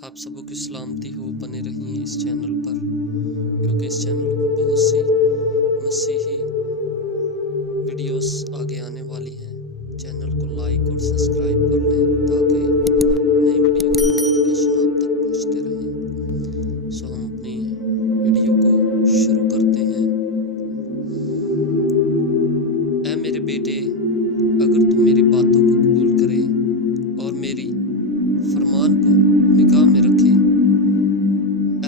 आप सबों की सलामती हो, बने रहिए इस चैनल पर, क्योंकि इस चैनल पर बहुत सी मसीही वीडियोस आगे आने वाली हैं। चैनल को लाइक और सब्सक्राइब कर लें ताकि नई वीडियो की नोटिफिकेशन आप तक पहुंचते रहें। सो हम अपनी वीडियो को शुरू करते हैं। ऐ मेरे बेटे, अगर तू मेरी बातों को कबूल करे और मेरी फरमान को निगाह में रखे,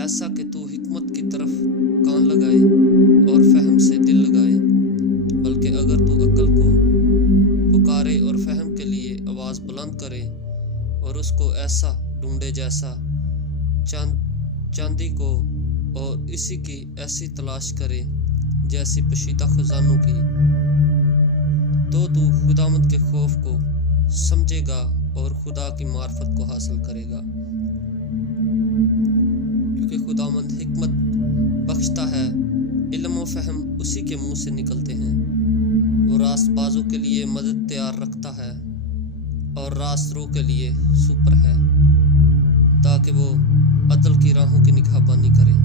ऐसा कि तू हिकमत की तरफ कान लगाए और फहम से दिल लगाए, बल्कि अगर तू अक्ल को पुकारे और फहम के लिए आवाज़ बुलंद करे और उसको ऐसा ढूंढे जैसा चांदी को और इसी की ऐसी तलाश करे जैसी पोशीदा खजानों की, तो तू खुदावंद के खौफ को समझेगा और खुदा की मार्फत को हासिल करेगा। क्योंकि खुदावंद हिकमत बख्शता है, इल्म व फहम उसी के मुंह से निकलते हैं। वो रास्तबाजों के लिए मदद तैयार रखता है और रास्तरों के लिए सुपर है, ताकि वो अदल की राहों की निगहबानी करे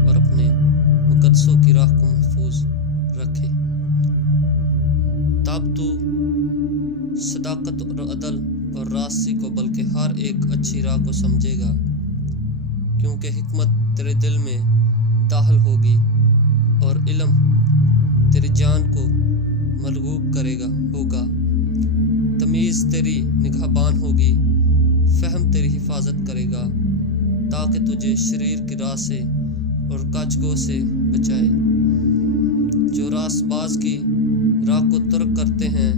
और अपने मुकद्दसों की राह को महफूज रखे। तब तू सदाकत और अदल और रास्ती को, बल्कि हर एक अच्छी राह को समझेगा, क्योंकि हिकमत तेरे दिल में दाखिल होगी और इल्म तेरी जान को मलगूब करेगा होगा। तमीज़ तेरी निगहबान होगी, फहम तेरी हिफाजत करेगा, ताकि तुझे शरीर की राह से और कचगो से बचाए। जो रास्तबाज की राह को तर्क करते हैं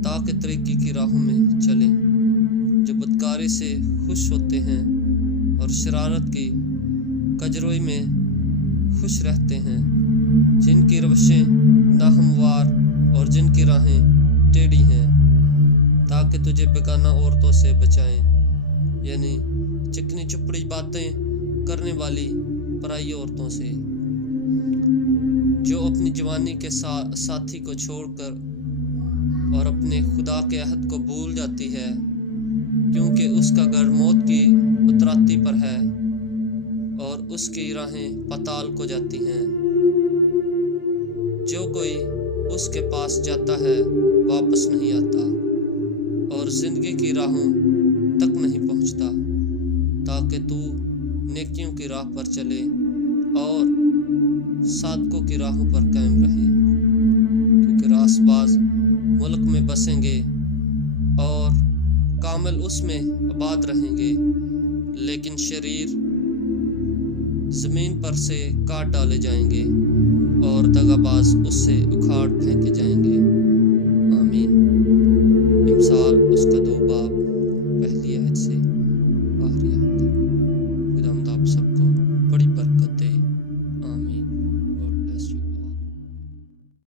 ताकि तरीकी की राहों में चलें, जो बदकारी से खुश होते हैं और शरारत की कजरोई में खुश रहते हैं, जिनकी रवशें नाहमवार और जिनकी राहें टेढ़ी हैं, ताकि तुझे बेगाना औरतों से बचाएं, यानी चिकनी चुपड़ी बातें करने वाली पराई औरतों से, जो अपनी जवानी के साथी को छोड़कर और अपने खुदा के अहद को भूल जाती है, क्योंकि उसका घर मौत की उतराती पर है और उसकी राहें पताल को जाती हैं। जो कोई उसके पास जाता है वापस नहीं आता और जिंदगी की राहों तक नहीं पहुंचता, ताकि तू नेकियों की राह पर चले और सादकों की राहों पर कायम रहे। क्योंकि रास्तबाज मुल्क में बसेंगे और कामिल उसमें आबाद रहेंगे, लेकिन शरीर ज़मीन पर से काट डाले जाएंगे और दगाबाज उससे उखाड़ फेंके जाएंगे।